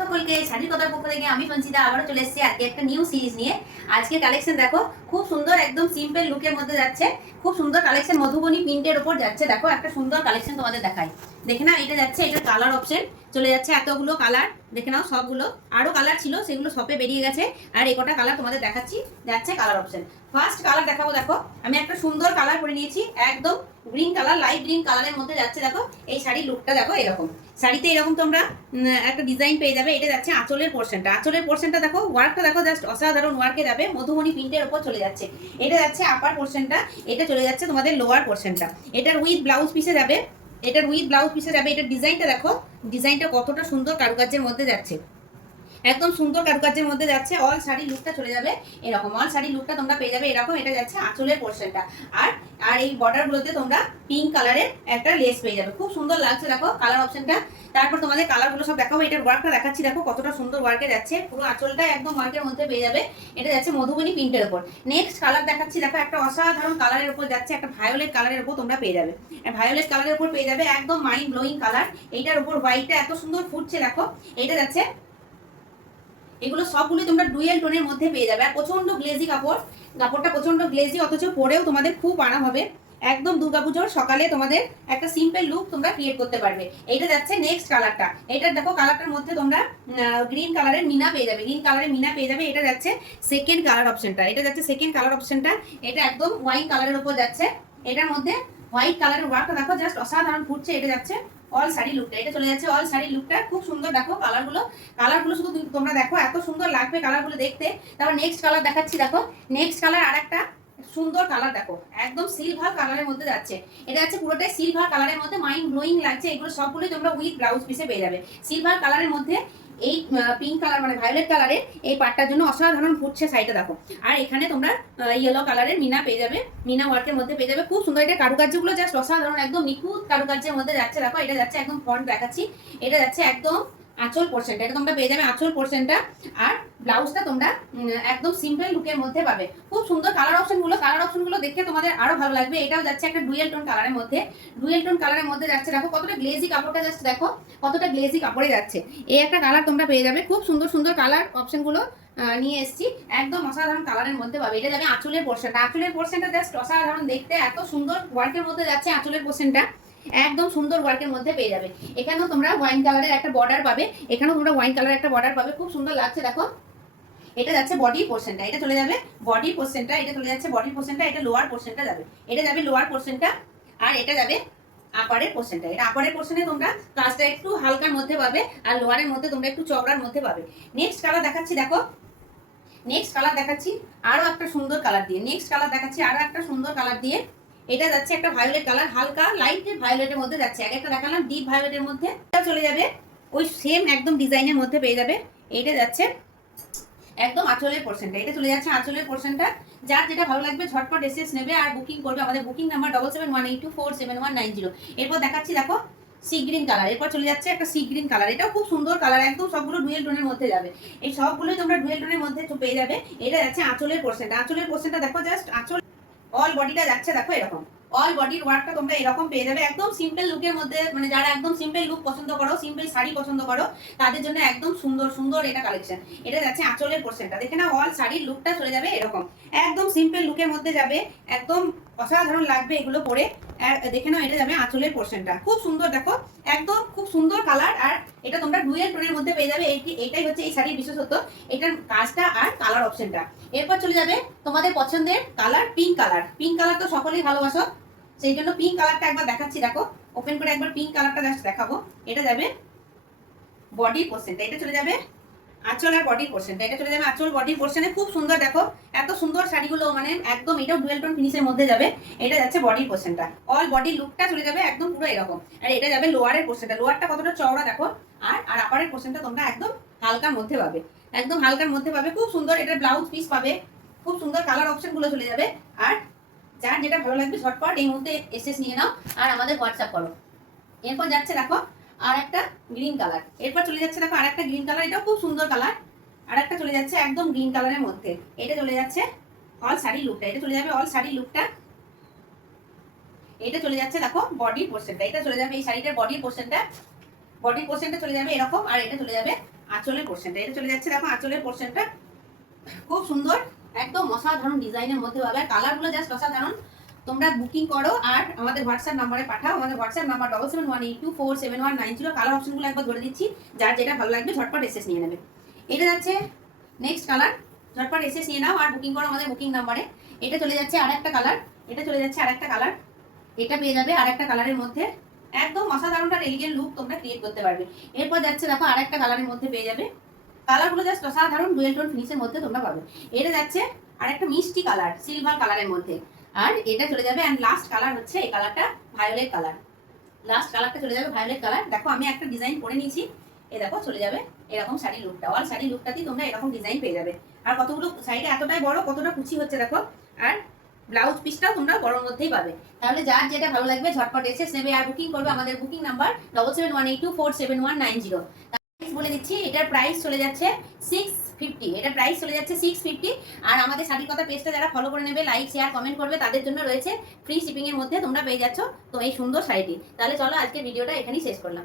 সকলকে শাড়ির কথার পক্ষ থেকে আমি সঞ্চিতা আবারও চলে এসেছি আজকে একটা নিউ সিরিজ নিয়ে। আজকে কালেকশন দেখো, খুব সুন্দর একদম সিম্পল লুকের মধ্যে যাচ্ছে। খুব সুন্দর কালেকশন, মধুবনী প্রিন্টের উপর যাচ্ছে। দেখো একটা সুন্দর কালেকশন তোমাদের দেখাই। দেখে নাও, এটা যাচ্ছে, এটা কালার অপশন চলে যাচ্ছে। এতগুলো কালার দেখে নাও, সবগুলো আরো কালার ছিল সেগুলো সবে বেরিয়ে গেছে। আর এই কটা কালার তোমাদের দেখাচ্ছি, যাচ্ছে কালার অপশন। ফার্স্ট কালার দেখাবো। দেখো আমি একটা সুন্দর কালার করে নিয়েছি, একদম গ্রিন কালার, লাইট গ্রিন কালারের মধ্যে যাচ্ছে। দেখো এই শাড়ির লুকটা দেখো, এরকম শাড়িতে এরকম তোমরা একটা ডিজাইন পেয়ে যাবে। এটা যাচ্ছে আঁচলের পোর্শনটা। আঁচলের পোর্শনটা দেখো, ওয়ার্কটা দেখো, জাস্ট অসাধারণ ওয়ার্কে যাবে, মধুবনী প্রিন্টের উপর চলে যাচ্ছে। এটা যাচ্ছে আপার পোর্শনটা, এটা চলে যাচ্ছে তোমাদের লোয়ার পোর্শনটা। এটার উইথ ব্লাউজ পিসে যাবে, এটার উইথ ব্লাউজ পিসে যাবে। এটার ডিজাইনটা দেখো, ডিজাইনটা কতটা সুন্দর কারুকার্যের মধ্যে যাচ্ছে, একদম সুন্দর কারুকার্যের মধ্যে যাচ্ছে। অল শাড়ির লুকটা চলে যাবে এরকম, অল শাড়ির লুকটা তোমরা পেয়ে যাবে এরকম। এটা যাচ্ছে আঁচলের পোর্শনটা। আর আর এই বর্ডারগুলোতে তোমরা পিঙ্ক কালারের একটা লেস পেয়ে যাবে, খুব সুন্দর লাগছে দেখো কালার অপশনটা। তারপর তোমাদের কালারগুলো সব দেখাবো। এটার ওয়ার্কটা দেখাচ্ছি, দেখো কতটা সুন্দর ওয়ার্কে যাচ্ছে, পুরো আঁচলটা একদম ওয়ার্কের মধ্যে পেয়ে যাবে। এটা যাচ্ছে মধুবনী প্রিন্টের উপর। নেক্সট কালার দেখাচ্ছি, দেখো একটা অসাধারণ কালারের উপর যাচ্ছে, একটা ভায়োলেট কালারের উপর তোমরা পেয়ে যাবে। ভায়োলেট কালারের উপর পেয়ে যাবে একদম মাইন্ড ব্লোয়িং কালার। এইটার উপর হোয়াইটটা এত সুন্দর ফুটছে দেখো। এটা যাচ্ছে, এগুলো সবগুলো তোমরা ডুয়েল টোনের মধ্যে পেয়ে যাবে। আর প্রচন্ড গ্লেজি কাপড়, কাপড়টা প্রচন্ড গ্লেজি, অথচ পরেও তোমাদের খুব আরাম হবে। একদম দুর্গাপুজোর সকালে তোমাদের একটা সিম্পল লুক তোমরা ক্রিয়েট করতে পারবে। এইটা যাচ্ছে নেক্সট কালারটা। এটা দেখো কালারটার মধ্যে তোমরা গ্রিন কালারের মিনা পেয়ে যাবে, গ্রিন কালারের মিনা পেয়ে যাবে। এটা যাচ্ছে সেকেন্ড কালার অপশনটা, এটা যাচ্ছে সেকেন্ড কালার অপশনটা। এটা একদম ওয়াইন কালারের উপর যাচ্ছে। এটার মধ্যে হোয়াইট কালারের ওয়ার্কটা দেখো, জাস্ট অসাধারণ ফুটছে। এটা যাচ্ছে অল শাড়ি লুকটা, এটা চলে যাচ্ছে অল শাড়ি লুকটা। খুব সুন্দর দেখো কালারগুলো, কালারগুলো শুধু তোমরা দেখো, এত সুন্দর লাগবে কালারগুলো দেখতে। তারপর নেক্সট কালার দেখাচ্ছি, দেখো নেক্সট কালার আর একটা সুন্দর কালার দেখো, একদম সিলভার কালারের মধ্যে যাচ্ছে। এটা যাচ্ছে পুরোটাই সিলভার কালারের মধ্যে, মাইন্ড ব্লোয়িং লাগছে। এগুলো সবগুলোই তোমরা উইথ ব্লাউজ পিসে পেয়ে যাবে। সিলভার কালারের মধ্যে এই পিঙ্ক কালার মানে ভায়োলেট কালারে এই পাটটার জন্য অসাধারণ ফুটছে শাড়িটা দেখো। আর এখানে তোমরা ইয়েলো কালারের মিনা পেয়ে যাবে, মিনা ওয়ার্কের মধ্যে পেয়ে যাবে। খুব সুন্দর, এটা কারুকার্যগুলো জাস্ট অসাধারণ, একদম নিখুঁত কারুকার্যের মধ্যে যাচ্ছে দেখো। এটা যাচ্ছে একদম ফ্রন্ট দেখাচ্ছি, এটা যাচ্ছে একদম আঁচল পোর্শনটা, এটা তোমরা পেয়ে যাবে আঁচল পোর্শনটা। আর ব্লাউজটা তোমরা একদম সিম্পল লুকের মধ্যে পাবে। খুব সুন্দর কালার অপশনগুলো, কালার অপশনগুলো দেখে তোমাদের আরো ভালো লাগবে। এটাও যাচ্ছে একটা ডুয়েল টোন কালারের মধ্যে, ডুয়েল টোন কালারের মধ্যে যাচ্ছে। দেখো কতটা গ্লেজি কাপড়টা, জাস্ট দেখো কতটা গ্লেজি কাপড়ে যাচ্ছে। এই একটা কালার তোমরা পেয়ে যাবে। খুব সুন্দর সুন্দর কালার অপশনগুলো নিয়ে এসেছি, একদম অসাধারণ কালারের মধ্যে পাবে। এটা যাবে আঁচলের পোর্শনটা, আঁচলের পোর্শনটা জাস্ট অসাধারণ দেখতে, এত সুন্দর ওয়ার্কের মধ্যে যাচ্ছে আঁচলের পোর্শনটা, একদম সুন্দর ওয়ার্কের মধ্যে পেয়ে যাবে। এখানেও তোমরা ওয়াইন কালারের একটা বর্ডার পাবে, এখানেও তোমরা ওয়াইন কালারের একটা বর্ডার পাবে, খুব সুন্দর লাগছে দেখো। এটা যাচ্ছে বডি পোর্শনটা, এটা চলে যাবে বডি পোর্শনটা, এটা চলে যাচ্ছে বডি পোর্শনটা। এটা লোয়ার পোর্শনটা যাবে, এটা যাবে লোয়ার পোর্শনটা। আর এটা যাবে আপারের পোর্শনটা। এটা আপারের পোর্শনে তোমরা কাজটা একটু হালকার মধ্যে পাবে, আর লোয়ারের মধ্যে তোমরা একটু চওড়ার মধ্যে পাবে। নেক্সট কালার দেখাচ্ছি, দেখো নেক্সট কালার দেখাচ্ছি আরো একটা সুন্দর কালার দিয়ে, নেক্সট কালার দেখাচ্ছি আরো একটা সুন্দর কালার দিয়ে। এটা যাচ্ছে একটা ভায়োলেট কালার, হালকা লাইট ভায়োলেটের মধ্যে যাচ্ছে। আগে একটা দেখালাম ডিপ ভায়োলেটের মধ্যে, এটা চলে যাবে ওই সেম একদম ডিজাইনের মধ্যে পেয়ে যাবে। এটা যাচ্ছে একদম আঁচলের পোর্শনটা, এটা চলে যাচ্ছে আঁচলের পোর্শনটা। যার যেটা ভালো লাগবে ঝটপট এসএস নেবে আর বুকিং করবে। আমাদের বুকিং নাম্বার 7718247190। এরপর দেখাচ্ছি দেখো সি গ্রিন কালার, এরপর চলে যাচ্ছে একটা সি গ্রিন কালার। এটাও খুব সুন্দর কালার, একদম সবগুলো ডুয়েল টোনের মধ্যে যাবে। এই সবগুলোই তোমরা ডুয়েল টোনের মধ্যে পেয়ে যাবে। এটা যাচ্ছে আঁচলের পোর্শনটা, আঁচলের পোর্শনটা দেখো, জাস্ট আঁচল অল বডিটা যাচ্ছে দেখো এরকম। অল বডির ওয়ার্কটা তোমরা এরকম পেয়ে যাবে, একদম সিম্পল লুকের মধ্যে। মানে যারা একদম সিম্পল লুক পছন্দ করো, সিম্পল শাড়ি পছন্দ করো, তাদের জন্য একদম সুন্দর সুন্দর এটা কালেকশন। এটা যাচ্ছে আঁচলের পোর্শনটা, দেখে না অল শাড়ির লুকটা চলে যাবে এরকম, একদম সিম্পল লুকের মধ্যে যাবে, একদম অসাধারণ লাগবে এগুলো পরে। দেখে নাও, এটা যাবে আঁচলের পোর্শনটা, খুব সুন্দর দেখো, একদম খুব সুন্দর কালার। আর এটা তোমরা ডুয়েল টোনের মধ্যে পেয়ে যাবে। এটাই হচ্ছে এই শাড়ির বিশেষত্ব, এটার কাজটা আর কালার অপশনটা। এরপর চলে যাবে তোমাদের পছন্দের colour pink colour. Pink colour তো সকলেই ভালোবাসো, সেই জন্য পিঙ্ক কালারটা একবার দেখাচ্ছি, দেখো ওপেন করে একবার পিঙ্ক কালারটা জাস্ট দেখাবো। এটা যাবে বডি পোর্শনটা, এটা চলে যাবে আঁচল আর বডি পোর্শনটা, এটা চলে যাবে আঁচল বডি পোর্শনে। খুব সুন্দর দেখো, এত সুন্দর শাড়িগুলো, মানে একদম এটাও ডুয়েল টোন ফিনিশের মধ্যে যাবে। এটা যাচ্ছে বডি পোর্শনটা, অল বডি লুকটা চলে যাবে একদম পুরো এরকম। আর এটা যাবে লোয়ারের পোর্শনটা, লোয়ারটা কতটা চওড়া দেখো। আর আর আপারের পোর্শনটা তোমরা একদম হালকার মধ্যে পাবে, একদম হালকার মধ্যে পাবে। খুব সুন্দর এটার ব্লাউজ পিস পাবে, খুব সুন্দর কালার অপশন গুলো চলে যাবে। আর যার যেটা ভালো লাগবে ঝটপট এই মুহূর্তে এসএস নিয়ে নাও আর আমাদের হোয়াটসঅ্যাপ করো। এরপর যাচ্ছে দেখো আর একটা গ্রিন কালার, এরপর চলে যাচ্ছে দেখো আর একটা গ্রিন কালার, এটাও খুব সুন্দর কালার। আর একটা চলে যাচ্ছে একদম গ্রিন কালারের মধ্যে, এটা চলে যাচ্ছে অল শাড়ি লুকটা, এটা চলে যাবে অল শাড়ি লুকটা। এটা চলে যাচ্ছে দেখো বডি পোর্শনটা, এটা চলে যাবে এই শাড়িটার বডি পোর্শনটা, বডি পোর্শনটা চলে যাবে এরকম। আর এটা চলে যাবে আঁচলের পোর্শনটা, এটা চলে যাচ্ছে দেখো আঁচলের পোর্শনটা খুব সুন্দর, একদম অসাধারণ ডিজাইনের মধ্যে পাবে। আর কালারগুলো জাস্ট অসাধারণ। তোমরা বুকিং করো আর আমাদের হোয়াটসঅ্যাপ নাম্বারে পাঠাও। আমাদের হোয়াটসঅ্যাপ নাম্বার 7718247190। কালার অপশনগুলো একবার ধরে দিচ্ছি, যার যেটা ভালো লাগবে ঝটপট এসএস নিয়ে নেবে। এটা যাচ্ছে নেক্সট কালার, ঝটপট এসএস নিয়ে নাও আর বুকিং করো আমাদের বুকিং নাম্বারে। এটা চলে যাচ্ছে আরেকটা কালার, এটা চলে যাচ্ছে আরেকটা কালার, এটা পেয়ে যাবে আরেকটা কালারের মধ্যে। একদম অসাধারণ আর এলিগেন্ট লুক তোমরা ক্রিয়েট করতে পারবে। এরপর যাচ্ছে দেখো আরেকটা কালারের মধ্যে পেয়ে যাবে, কালারগুলো জাস্ট অসাধারণ ডুয়েল টোন ফিনিশের মধ্যে তোমরা পাবে। এটা যাচ্ছে আরেকটা মিষ্টি কালার, সিলভার কালারের মধ্যে। আর এটা চলে যাবে এন্ড লাস্ট কালার হচ্ছে এই কালারটা, ভায়োলেট কালার। লাস্ট কালারটা চলে যাবে ভায়োলেট কালার। দেখো আমি একটা ডিজাইন করে নিয়েছি, এই দেখো চলে যাবে এরকম শাড়ি লুকটা। অল শাড়ি লুকটাতেই তোমরা এরকম ডিজাইন পেয়ে যাবে। আর কতগুলো সাইডে এতটাই বড়, কতটা কুচি হচ্ছে দেখো। আর ব্লাউজ পিসটাও তোমরা বড়র মধ্যেই পাবে। তাহলে যার যেটা ভালো লাগবে ঝটপট এসএস নেবে আর বুকিং করবে। আমাদের বুকিং নাম্বার 7718247190। বলে দিচ্ছি, এটার প্রাইস চলে যাচ্ছে 650। এটার প্রাইস চলে যাচ্ছে 650। আর আমাদের শাড়ির কথা পেজটা যারা ফলো করে নেবে, লাইক শেয়ার কমেন্ট করবে, তাদের জন্য রয়েছে ফ্রি শিপিং এর মধ্যে তোমরা পেয়ে যাচ্ছ তো এই সুন্দর শাড়িটি। তাহলে চলো আজকে ভিডিওটা এখানেই শেষ করলাম।